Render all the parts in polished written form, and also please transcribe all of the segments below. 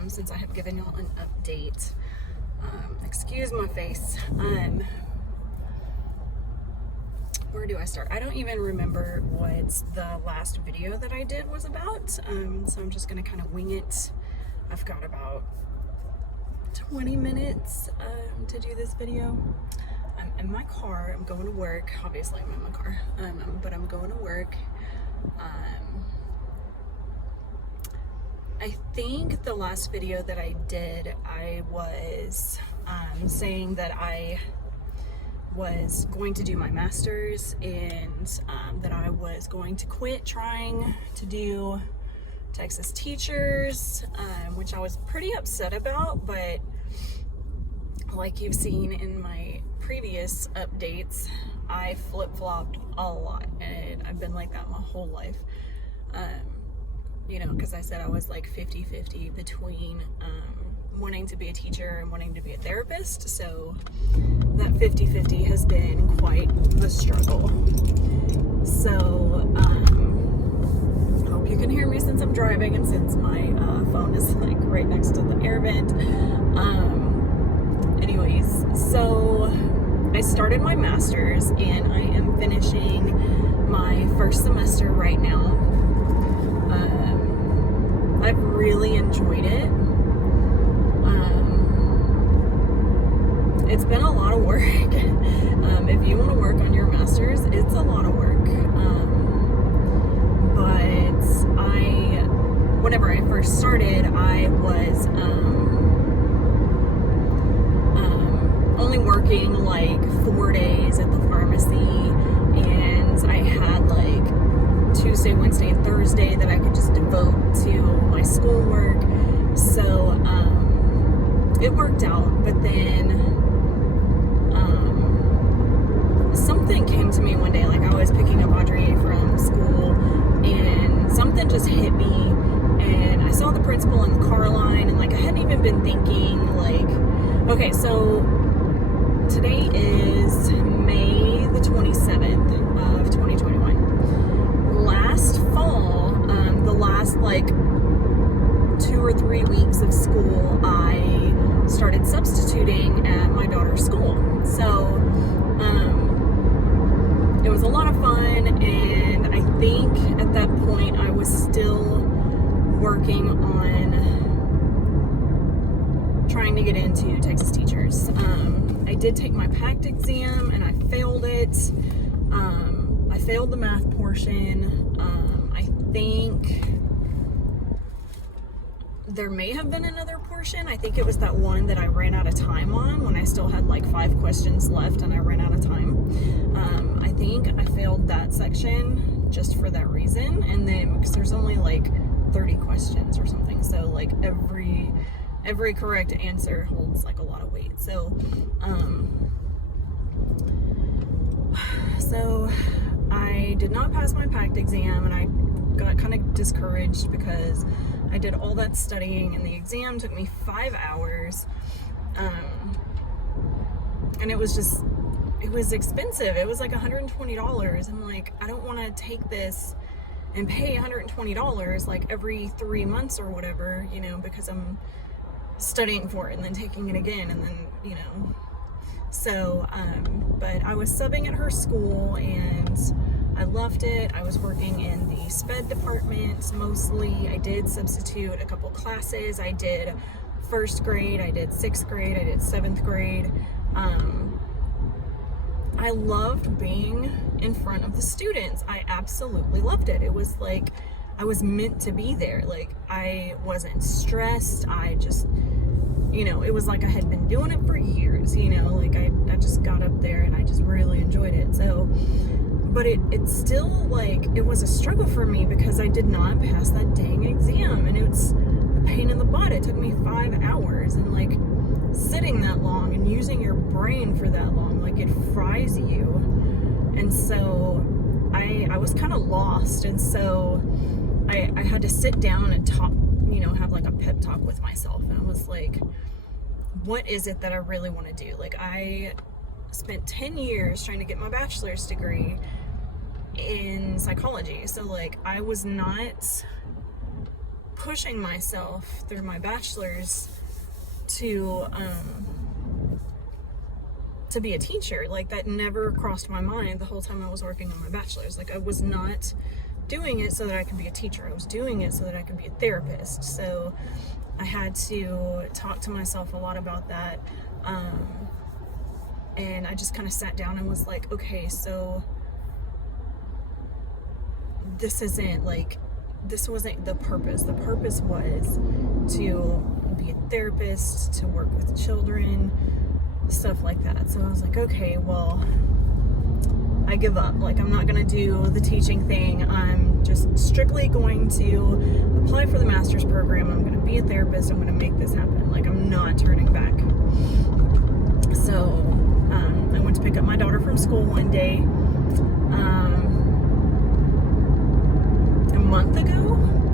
time since I have given y'all an update. Excuse my face. Where do I start? I don't even remember what the last video that I did was about, so I'm just gonna kind of wing it. I've got about 20 minutes to do this video. I'm in my car. I'm going to work. Obviously, I'm in my car, but I'm going to work. I think the last video that I did, I was saying that I was going to do my master's and that I was going to quit trying to do Texas Teachers, which I was pretty upset about, but like you've seen in my previous updates, I flip-flopped a lot, and I've been like that my whole life. You know, because I said I was like 50-50 between wanting to be a teacher and wanting to be a therapist, so that 50-50 has been quite the struggle. So I hope you can hear me since I'm driving and since my phone is like right next to the air vent. Anyways, so I started my master's and I am finishing my first semester right now. I've really enjoyed it. It's been a lot of work. If you want to work on your master's, it's a lot of work. But whenever I first started, I was only working like 4 days at the pharmacy, and I had like Tuesday, Wednesday, and Thursday that I could just devote to my schoolwork. So it worked out, but then something came to me one day. Like, I was picking up Audrey from school and something just hit me, and I saw the principal in the car line, and like I hadn't even been thinking, like, okay, so today is May the 27th of 2021. Last fall, the last like 2 or 3 weeks of school, I started substituting at my daughter's school. So it was a lot of fun, and I think at that point I was still working on trying to get into Texas Teachers. I did take my PACT exam and I failed it. I failed the math portion. I think there may have been another portion. I think it was that one that I ran out of time on when I still had like 5 questions left and I ran out of time. I think I failed that section just for that reason, and then because there's only like 30 questions or something, so like every correct answer holds like a lot of weight. So I did not pass my PACT exam, and I got kind of discouraged because I did all that studying and the exam took me 5 hours, and it was expensive. It was like $120. I'm like, I don't want to take this and pay $120 like every 3 months or whatever, you know, because I'm studying for it and then taking it again, and then, you know. So but I was subbing at her school and I loved it. I was working in the SPED department mostly. I did substitute a couple classes. I did 1st grade, I did 6th grade, I did 7th grade. I loved being in front of the students. I absolutely loved it. It was like I was meant to be there. Like, I wasn't stressed. I just, you know, it was like I had been doing it for years, you know, like I just got up there and I just really enjoyed it. So, but it's still like, it was a struggle for me because I did not pass that dang exam, and it's a pain in the butt. It took me 5 hours, and like sitting that long and using your brain for that long, like, it fries you. And so I was kind of lost, and so I had to sit down and talk, you know, have like a pep talk with myself, and I was like, what is it that I really want to do? Like, I spent 10 years trying to get my bachelor's degree in psychology, so like I was not pushing myself through my bachelor's to be a teacher. Like, that never crossed my mind the whole time I was working on my bachelor's. Like, I was not doing it so that I could be a teacher. I was doing it so that I could be a therapist. So I had to talk to myself a lot about that. And I just kind of sat down and was like, okay, so this wasn't the purpose. The purpose was to be a therapist, to work with children, stuff like that. So I was like, okay, well, I give up. Like, I'm not gonna do the teaching thing. I'm just strictly going to apply for the master's program. I'm gonna be a therapist. I'm gonna make this happen. Like, I'm not turning back. So I went to pick up my daughter from school one day,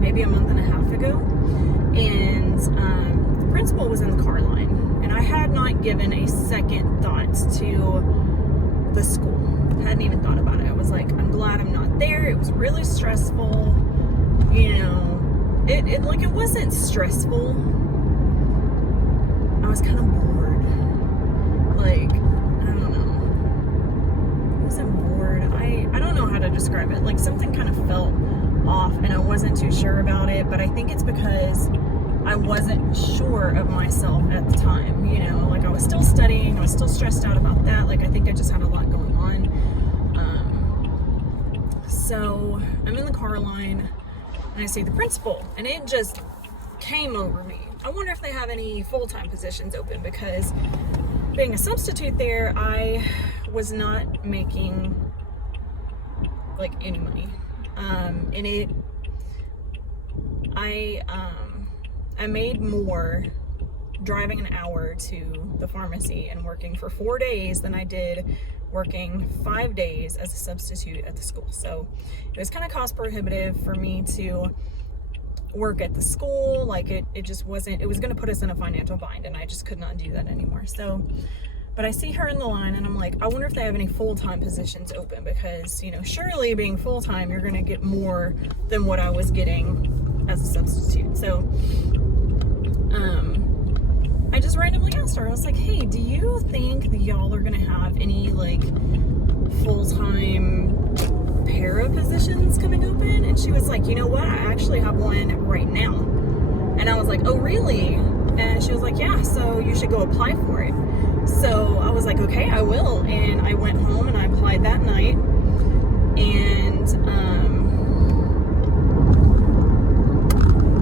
maybe a month and a half ago, and the principal was in the car line, and I had not given a second thought to the school. Hadn't even thought about it. I was like, I'm glad I'm not there. It was really stressful. You know, it wasn't stressful. I was kind of bored. Like, I don't know. I wasn't bored. I don't know how to describe it. Like, something kind of felt off, and I wasn't too sure about it, but I think it's because I wasn't sure of myself at the time. You know, like, I was still studying. I was still stressed out about that. Like, I think I just had a lot going on. So I'm in the car line, and I see the principal, and it just came over me. I wonder if they have any full-time positions open, because being a substitute there, I was not making like any money. I made more driving an hour to the pharmacy and working for 4 days than I did working 5 days as a substitute at the school. So it was kind of cost prohibitive for me to work at the school. Like, it just wasn't, it was going to put us in a financial bind, and I just could not do that anymore. So, but I see her in the line, and I'm like, I wonder if they have any full-time positions open, because, you know, surely being full-time, you're going to get more than what I was getting as a substitute. So, I just randomly asked her, I was like, hey, do you think that y'all are going to have any, like, full-time para positions coming open? And she was like, you know what, I actually have one right now. And I was like, oh, really? And she was like, yeah, so you should go apply for it. So I was like, okay, I will. And I went home and I applied that night. And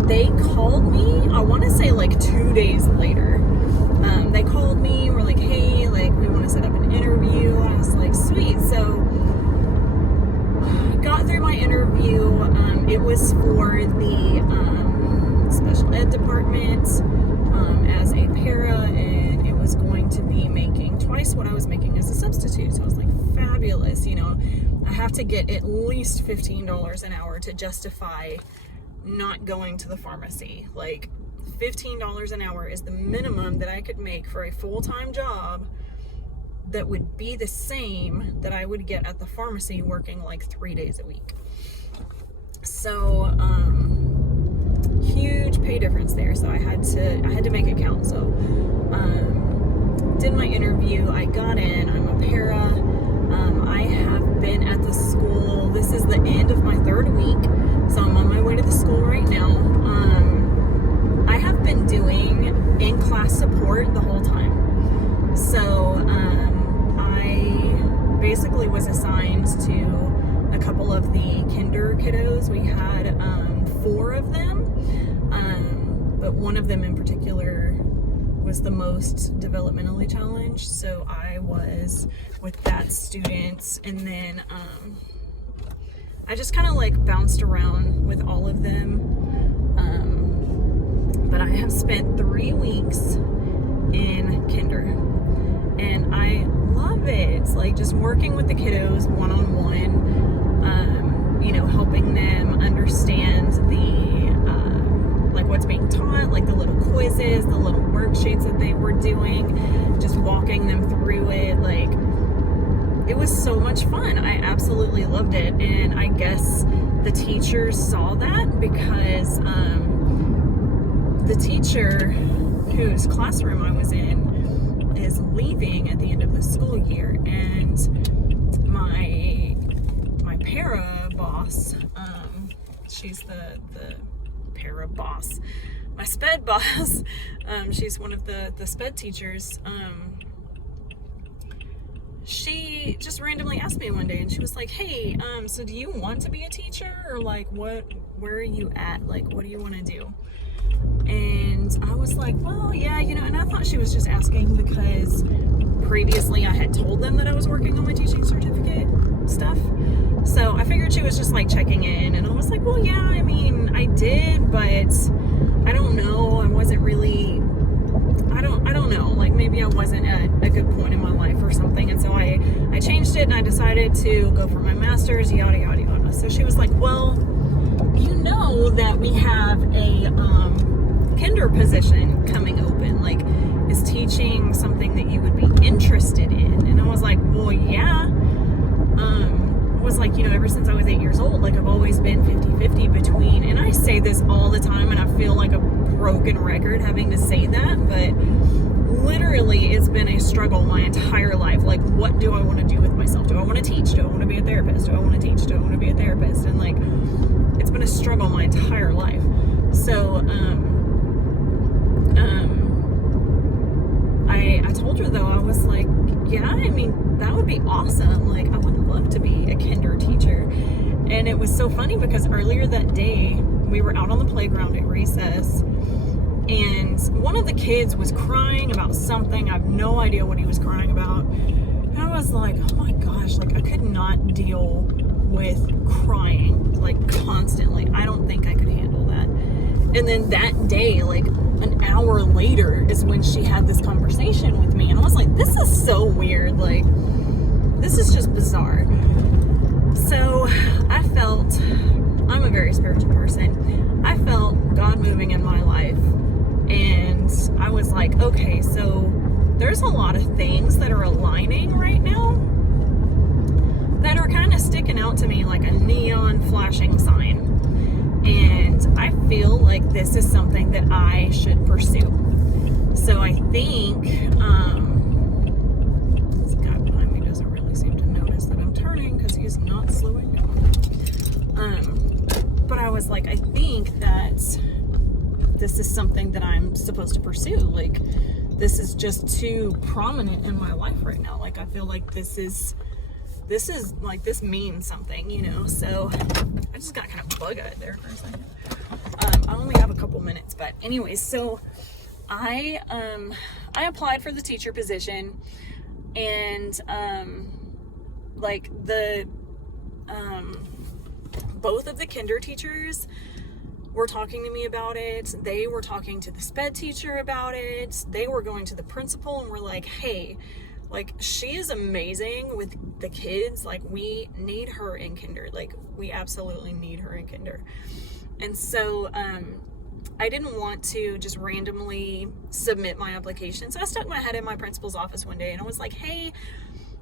they called me, I want to say like 2 days later. They called me, were like, hey, like, we want to set up an interview. And I was like, sweet. So I got through my interview. It was for the special ed department as a para, and it was going to be making twice what I was making as a substitute. So I was like, fabulous. You know, I have to get at least $15 an hour to justify not going to the pharmacy. Like, $15 an hour is the minimum that I could make for a full-time job that would be the same that I would get at the pharmacy working like 3 days a week. So huge pay difference there. So I had to make it count. So did my interview, I got in, I'm a para. I have been at the school, this is the end of my 3rd week, so I'm on my way to the school right now. I have been doing in-class support the whole time. So I basically was assigned to a couple of the kinder kiddos. We had 4 of them, but one of them in particular was the most developmentally challenged, so I was with that student. And then I just kind of like bounced around with all of them. But I have spent 3 weeks in kinder, and I love it. Like, just working with the kiddos one-on-one, you know, helping them understand like what's being taught, like the little quizzes, the little worksheets that they were doing, just walking them through it. Like, it was so much fun. I absolutely loved it. And I guess the teachers saw that, because the teacher whose classroom I was in is leaving at the end of the school year, and my para boss, she's the para boss, my sped boss, she's one of the sped teachers. She just randomly asked me one day, and she was like, hey, so do you want to be a teacher, or like where are you at, like what do you want to do? And I was like, well, yeah, and I thought she was just asking because previously I had told them that I was working on my teaching certificate stuff. So I figured she was just like checking in, and I was like, well, yeah, I mean, I did, but I don't know. I wasn't really, I don't know, like maybe I wasn't at a good point in my life or something. And so I changed it, and I decided to go for my master's, yada, yada, yada. So she was like, well, you know that we have a kinder position coming open, like is teaching something that you would be interested in? And I was like, well, yeah. I was like, ever since I was 8 years old, like I've always been 50-50 between, and I say this all the time, and I feel like a broken record having to say that, but literally it's been a struggle my entire life. Like, what do I want to do with myself? Do I want to teach? Do I want to be a therapist? Do I want to teach? Do I want to be a therapist? And like, it's been a struggle my entire life. So, I told her though, I was like, yeah, I mean, that would be awesome. Like, I would love to be a kinder teacher. And it was so funny because earlier that day, we were out on the playground at recess, and one of the kids was crying about something. I have no idea what he was crying about. And I was like, oh my gosh, like I could not deal with crying like constantly. I don't think I could handle that. And then that day, like an hour later, is when she had this conversation with me, and I was like, this is so weird. Like, this is just bizarre. So I felt, I'm a very spiritual person. I felt God moving in my life, and I was like, okay, so there's a lot of things that are aligning right now that are kind of sticking out to me like a neon flashing sign. And I feel like this is something that I should pursue. So I think, this guy behind me doesn't really seem to notice that I'm turning because he's not slowing down. But I was like, I think that this is something that I'm supposed to pursue. Like, this is just too prominent in my life right now. Like, I feel like this is like, this means something, so I just got kind of bug-eyed there for a second. I only have a couple minutes, but anyways, so I applied for the teacher position, and like both of the kinder teachers were talking to me about it. They were talking to the sped teacher about it. They were going to the principal and were like, hey, like, she is amazing with the kids. Like, we need her in kinder. Like, we absolutely need her in kinder. And so I didn't want to just randomly submit my application. So I stuck my head in my principal's office one day, and I was like, hey,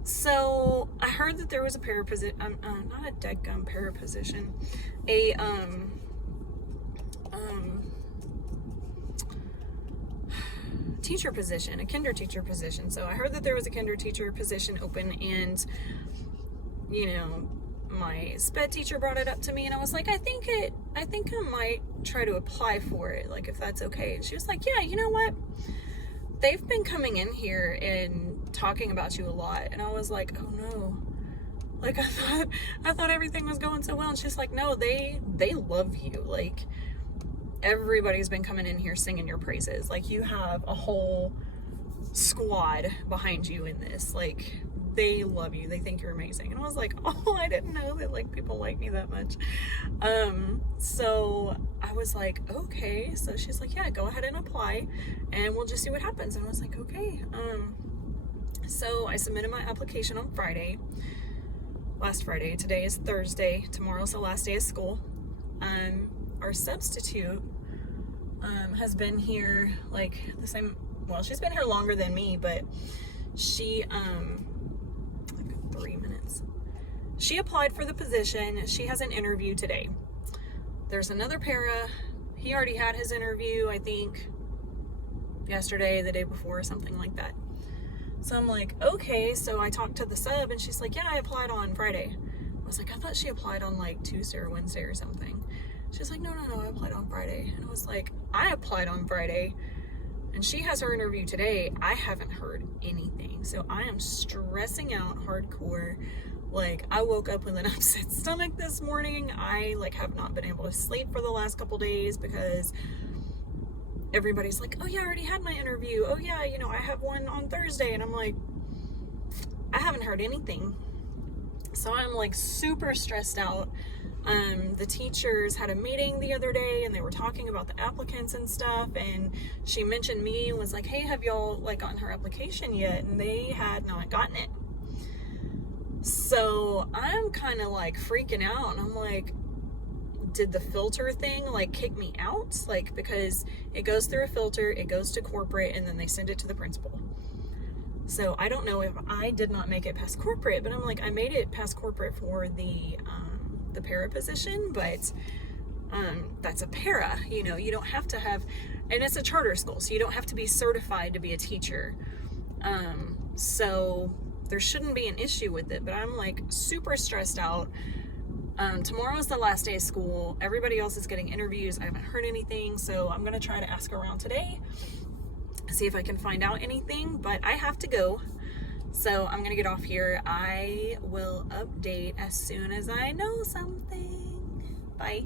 so I heard that there was a para position, not a deadgum para position, a teacher position, a kinder teacher position. So I heard that there was a kinder teacher position open, and my sped teacher brought it up to me, and I was like, I think I might try to apply for it, like, if that's okay. And she was like, yeah, you know what? They've been coming in here and talking about you a lot. And I was like, oh no. Like, I thought everything was going so well. And she's like, no, they love you. Like, everybody's been coming in here singing your praises. Like, you have a whole squad behind you in this. Like, they love you. They think you're amazing. And I was like, oh, I didn't know that, like, people like me that much. So I was like, okay. So she's like, yeah, go ahead and apply, and we'll just see what happens. And I was like, okay. So I submitted my application on last Friday. Today is Thursday. Tomorrow's the last day of school. Our substitute has been here like the same, well, she's been here longer than me, but she, like 3 minutes. She applied for the position. She has an interview today. There's another para. he already had his interview, I think yesterday, the day before, or something like that. So I'm like, okay. So I talked to the sub and she's like, yeah, I applied on Friday. I was like, I thought she applied on like Tuesday or Wednesday or something. She's like, no, I applied on Friday. And I was like, I applied on Friday and she has her interview today. I haven't heard anything. So I am stressing out hardcore. Like, I woke up with an upset stomach this morning. I like have not been able to sleep for the last couple days because everybody's like, oh yeah, I already had my interview. Oh yeah, you know, I have one on Thursday. And I'm like, I haven't heard anything. So I'm like super stressed out. The teachers had a meeting the other day and they were talking about the applicants and stuff, and she mentioned me and was like, hey, have y'all like gotten her application yet? And they had not gotten it. So I'm kind of like freaking out, and I'm like, did the filter thing like kick me out? Like, because it goes through a filter, it goes to corporate, and then they send it to the principal. So I don't know if I did not make it past corporate, but I'm like, I made it past corporate for the para position, but that's a para, you know, you don't have to have, and it's a charter school, so you don't have to be certified to be a teacher. So there shouldn't be an issue with it, but I'm like super stressed out. Tomorrow's the last day of school. Everybody else is getting interviews. I haven't heard anything, so I'm gonna try to ask around today, see if I can find out anything, but I have to go. So I'm gonna get off here. I will update as soon as I know something. Bye.